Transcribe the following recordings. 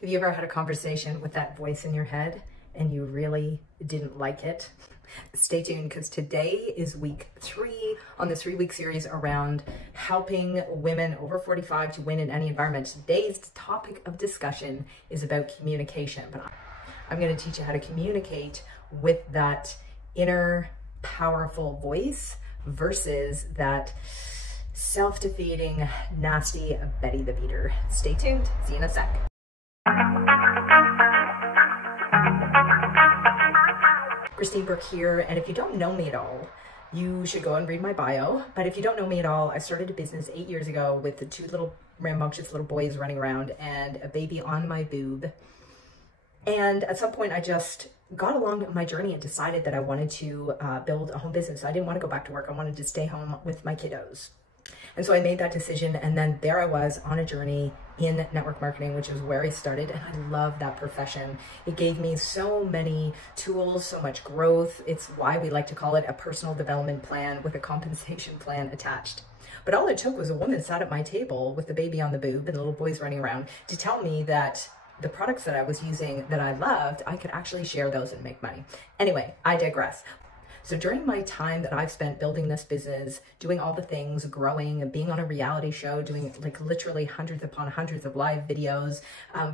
Have you ever had a conversation with that voice in your head and you really didn't like it? Stay tuned, because today is week 3 on this 3-week series around helping women over 45 to win in any environment. Today's topic of discussion is about communication, but I'm going to teach you how to communicate with that inner powerful voice versus that self-defeating, nasty Betty the Beater. Stay tuned. See you in a sec. Burke here, and if you don't know me at all, you should go and read my bio. But if you don't know me at all, I started a business 8 years ago with the 2 little rambunctious little boys running around and a baby on my boob. And at some point I just got along my journey and decided that I wanted to build a home business. I didn't want to go back to work. I wanted to stay home with my kiddos. And so I made that decision, and then there I was on a journey in network marketing, which is where I started, and I love that profession. It gave me so many tools, so much growth. It's why we like to call it a personal development plan with a compensation plan attached. But all it took was a woman sat at my table with the baby on the boob and the little boys running around to tell me that the products that I was using that I loved, I could actually share those and make money. Anyway, I digress. So during my time that I've spent building this business, doing all the things, growing and being on a reality show, doing like literally hundreds upon hundreds of live videos,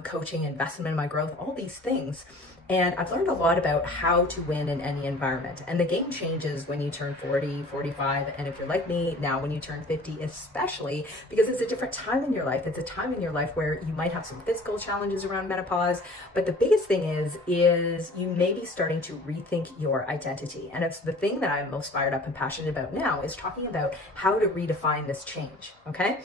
coaching, investment in my growth, all these things. And I've learned a lot about how to win in any environment. And the game changes when you turn 40, 45, and if you're like me now, when you turn 50, especially because it's a different time in your life. It's a time in your life where you might have some physical challenges around menopause. But the biggest thing is you may be starting to rethink your identity. And it's the thing that I'm most fired up and passionate about now is talking about how to redefine this change, okay?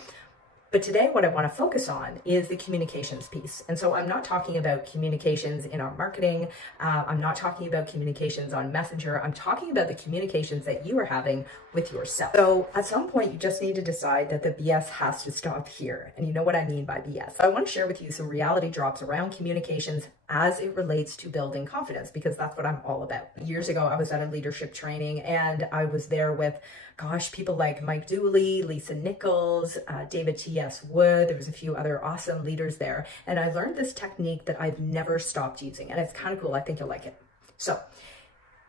But today what I want to focus on is the communications piece. And so I'm not talking about communications in our marketing. I'm not talking about communications on Messenger. I'm talking about the communications that you are having with yourself. So at some point you just need to decide that the BS has to stop here. And you know what I mean by BS. So I want to share with you some reality drops around communications as it relates to building confidence, because that's what I'm all about. Years ago, I was at a leadership training and I was there with, gosh, people like Mike Dooley, Lisa Nichols, David T.S. Wood. There was a few other awesome leaders there. And I learned this technique that I've never stopped using. And it's kind of cool. I think you'll like it. So,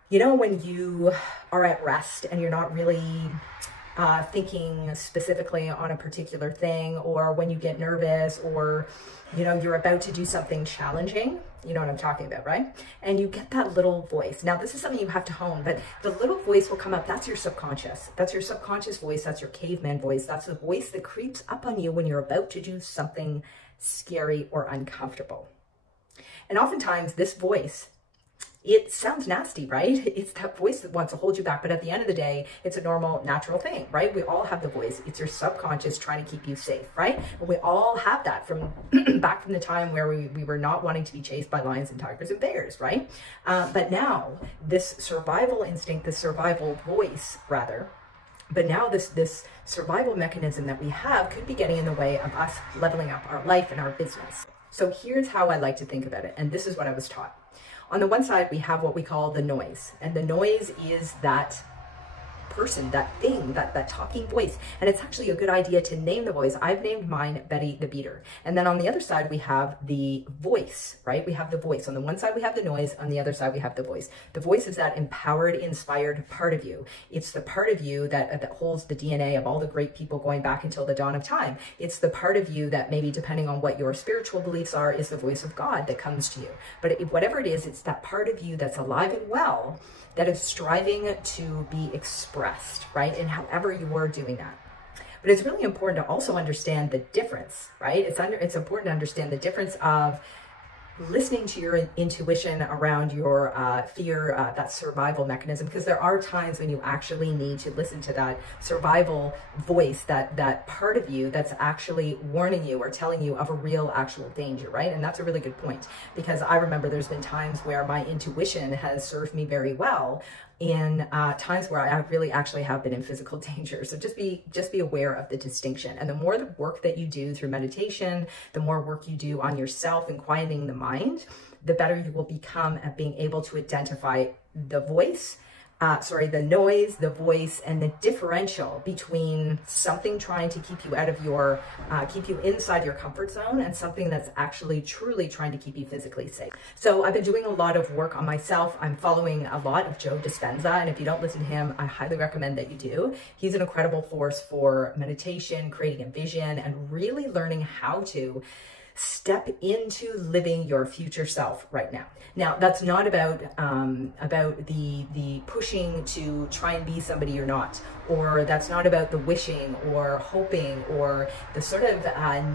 you know, when you are at rest and you're not really thinking specifically on a particular thing, or when you get nervous, or, you know, you're about to do something challenging, you know what I'm talking about, right? And you get that little voice. Now, this is something you have to hone, but the little voice will come up. That's your subconscious. That's your subconscious voice. That's your caveman voice. That's the voice that creeps up on you when you're about to do something scary or uncomfortable. And oftentimes this voice, it sounds nasty, right? It's that voice that wants to hold you back. But at the end of the day, it's a normal, natural thing, right? We all have the voice. It's your subconscious trying to keep you safe, right? And we all have that from back from the time where we were not wanting to be chased by lions and tigers and bears, right? But now this survival instinct, this survival voice rather, but now this survival mechanism that we have could be getting in the way of us leveling up our life and our business. So here's how I like to think about it. And this is what I was taught. On the one side, we have what we call the noise. And the noise is that person, that thing, that talking voice. And it's actually a good idea to name the voice. I've named mine Betty the Beater. And then on the other side, we have the voice, right? We have the voice. On the one side, we have the noise. On the other side, we have the voice. The voice is that empowered, inspired part of you. It's the part of you that holds the DNA of all the great people going back until the dawn of time. It's the part of you that maybe, depending on what your spiritual beliefs are, is the voice of God that comes to you. But whatever it is, it's that part of you that's alive and well, that is striving to be expressed, right? And however you are doing that. But it's really important to also understand the difference, right? It's important to understand the difference of listening to your intuition around your fear, that survival mechanism, because there are times when you actually need to listen to that survival voice, that part of you that's actually warning you or telling you of a real actual danger, right? And that's a really good point, because I remember there's been times where my intuition has served me very well in times where I really actually have been in physical danger. So just be aware of the distinction. And the more the work that you do through meditation, the more work you do on yourself and quieting the mind, the better you will become at being able to identify the voice the noise, the voice, and the differential between something trying to keep you out of your, keep you inside your comfort zone, and something that's actually truly trying to keep you physically safe. So I've been doing a lot of work on myself. I'm following a lot of Joe Dispenza, and if you don't listen to him, I highly recommend that you do. He's an incredible force for meditation, creating a vision, and really learning how to step into living your future self right now. Now, that's not about the pushing to try and be somebody you're not, or that's not about the wishing or hoping or the sort of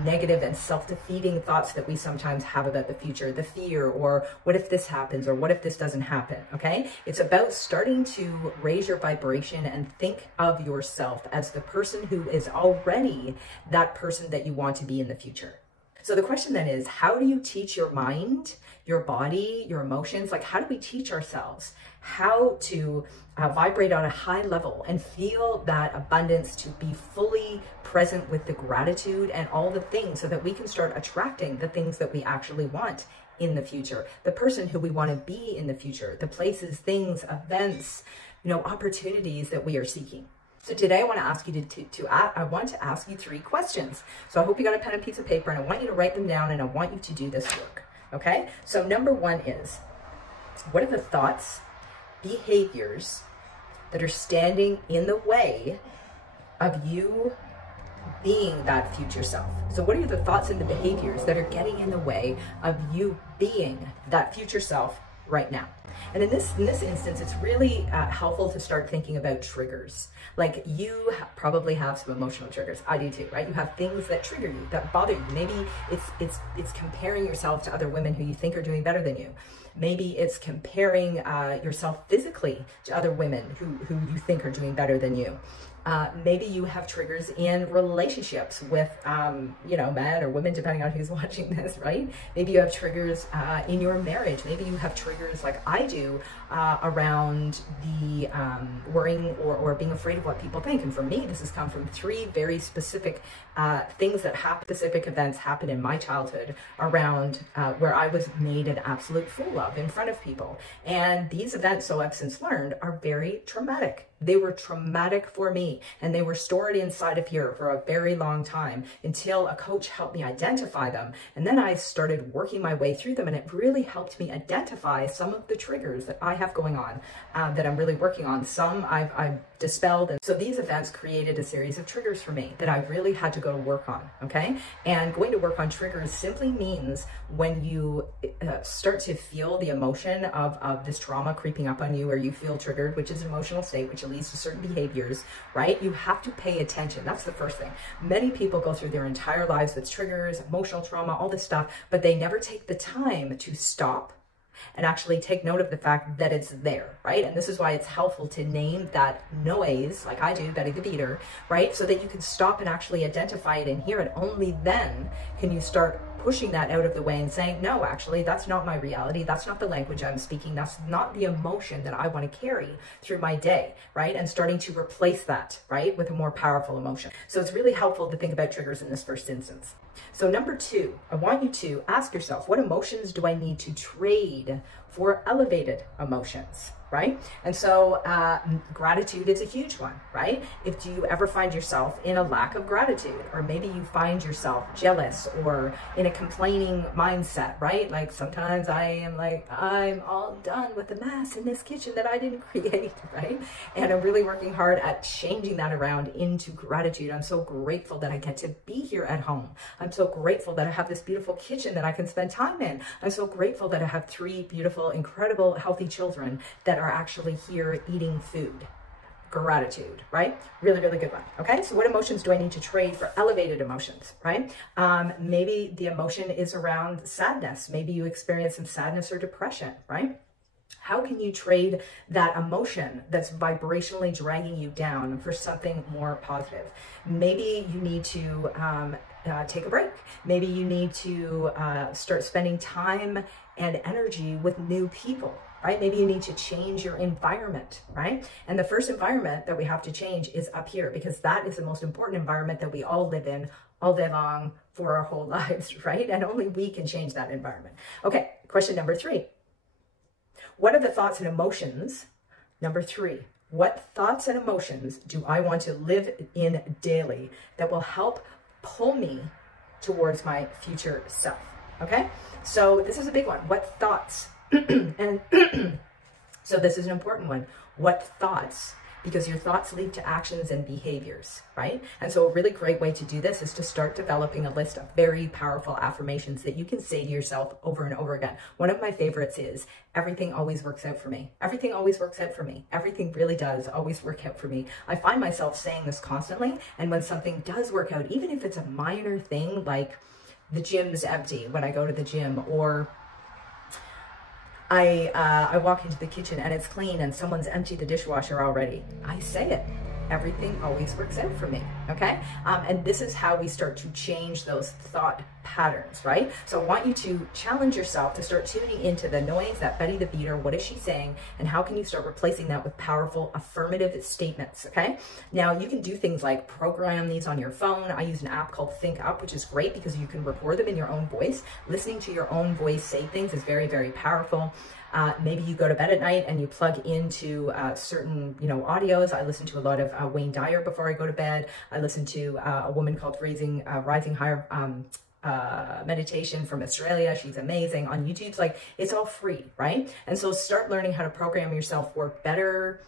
negative and self-defeating thoughts that we sometimes have about the future, the fear, or what if this happens, or what if this doesn't happen, okay? It's about starting to raise your vibration and think of yourself as the person who is already that person that you want to be in the future. So the question then is, how do you teach your mind, your body, your emotions? Like, how do we teach ourselves how to vibrate on a high level and feel that abundance, to be fully present with the gratitude and all the things, so that we can start attracting the things that we actually want in the future, the person who we want to be in the future, the places, things, events, opportunities that we are seeking. So today I want to ask you I want to ask you 3 questions. So I hope you got a pen and piece of paper, and I want you to write them down, and I want you to do this work. Okay? So number 1 is, what are the thoughts, behaviors that are standing in the way of you being that future self? So what are the thoughts and the behaviors that are getting in the way of you being that future self right now? And in this instance, it's really helpful to start thinking about triggers. Like, you probably have some emotional triggers. I do too, right? You have things that trigger you, that bother you. Maybe it's comparing yourself to other women who you think are doing better than you. Maybe it's comparing yourself physically to other women who you think are doing better than you. Maybe you have triggers in relationships with, men or women, depending on who's watching this, right? Maybe you have triggers in your marriage. Maybe you have triggers, like I do, around the worrying or being afraid of what people think. And for me, this has come from 3 very specific things that happen, specific events happen in my childhood around where I was made an absolute fool of in front of people. And these events, so I've since learned, are very traumatic. They were traumatic for me, and they were stored inside of here for a very long time, until a coach helped me identify them. And then I started working my way through them, and it really helped me identify some of the triggers that I have going on, that I'm really working on. Some I've dispelled. And so these events created a series of triggers for me that I really had to go to work on, okay? And going to work on triggers simply means when you start to feel the emotion of this trauma creeping up on you, or you feel triggered, which is an emotional state, which leads to certain behaviors, right? You have to pay attention. That's the first thing. Many people go through their entire lives with triggers, emotional trauma, all this stuff, but they never take the time to stop and actually take note of the fact that it's there, right? And this is why it's helpful to name that noise, like I do, Betty the Beater, right? So that you can stop and actually identify it and hear it. Only then can you start pushing that out of the way and saying, no, actually, that's not my reality. That's not the language I'm speaking. That's not the emotion that I want to carry through my day, right? And starting to replace that, right, with a more powerful emotion. So it's really helpful to think about triggers in this first instance. So number 2, I want you to ask yourself, what emotions do I need to trade for elevated emotions, right? And so gratitude is a huge one, right? If you ever find yourself in a lack of gratitude, or maybe you find yourself jealous or in a complaining mindset, right? Like sometimes I am like, I'm all done with the mess in this kitchen that I didn't create, right? And I'm really working hard at changing that around into gratitude. I'm so grateful that I get to be here at home. I'm so grateful that I have this beautiful kitchen that I can spend time in. I'm so grateful that I have 3 beautiful, incredible, healthy children that are actually here eating food. Gratitude, right? Really, really good one. Okay, so what emotions do I need to trade for elevated emotions, right? Maybe the emotion is around sadness. Maybe you experience some sadness or depression, right? How can you trade that emotion that's vibrationally dragging you down for something more positive? Maybe you need to take a break. Maybe you need to start spending time and energy with new people, right? Maybe you need to change your environment, right? And the first environment that we have to change is up here, because that is the most important environment that we all live in all day long for our whole lives, right? And only we can change that environment. Okay, question number 3. What are the thoughts and emotions Number 3, what thoughts and emotions do I want to live in daily that will help pull me towards my future self? Okay, so this is a big one. What thoughts? And so this is an important one. What thoughts? Because your thoughts lead to actions and behaviors, right? And so a really great way to do this is to start developing a list of very powerful affirmations that you can say to yourself over and over again. One of my favorites is, everything always works out for me. Everything always works out for me. Everything really does always work out for me. I find myself saying this constantly, and when something does work out, even if it's a minor thing, like the gym's empty when I go to the gym, or I walk into the kitchen and it's clean and someone's emptied the dishwasher already, I say it. Everything always works out for me, okay? And this is how we start to change those thought patterns, right? So I want you to challenge yourself to start tuning into the noise, that Betty the Beater, what is she saying, and how can you start replacing that with powerful affirmative statements, okay? Now, you can do things like program these on your phone. I use an app called Think Up, which is great because you can record them in your own voice. Listening to your own voice say things is very, very powerful. Maybe you go to bed at night and you plug into certain, audios. I listen to a lot of Wayne Dyer before I go to bed. I listen to a woman called Rising Higher meditation from Australia. She's amazing. On YouTube's like, it's all free, right? And so start learning how to program yourself for better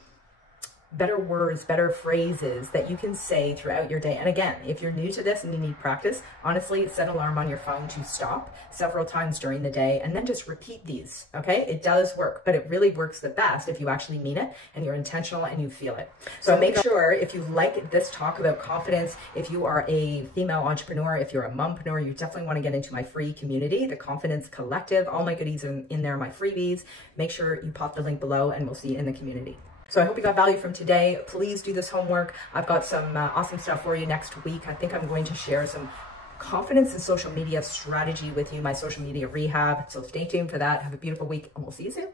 words, better phrases that you can say throughout your day. And again, if you're new to this and you need practice, honestly, set an alarm on your phone to stop several times during the day and then just repeat these, okay? It does work, but it really works the best if you actually mean it and you're intentional and you feel it. So make sure, if you like this talk about confidence, if you are a female entrepreneur, if you're a mompreneur, you definitely want to get into my free community, the Confidence Collective. All my goodies are in there, my freebies. Make sure you pop the link below and we'll see you in the community. So I hope you got value from today. Please do this homework. I've got some awesome stuff for you next week. I think I'm going to share some confidence and social media strategy with you, my social media rehab. So stay tuned for that. Have a beautiful week and we'll see you soon.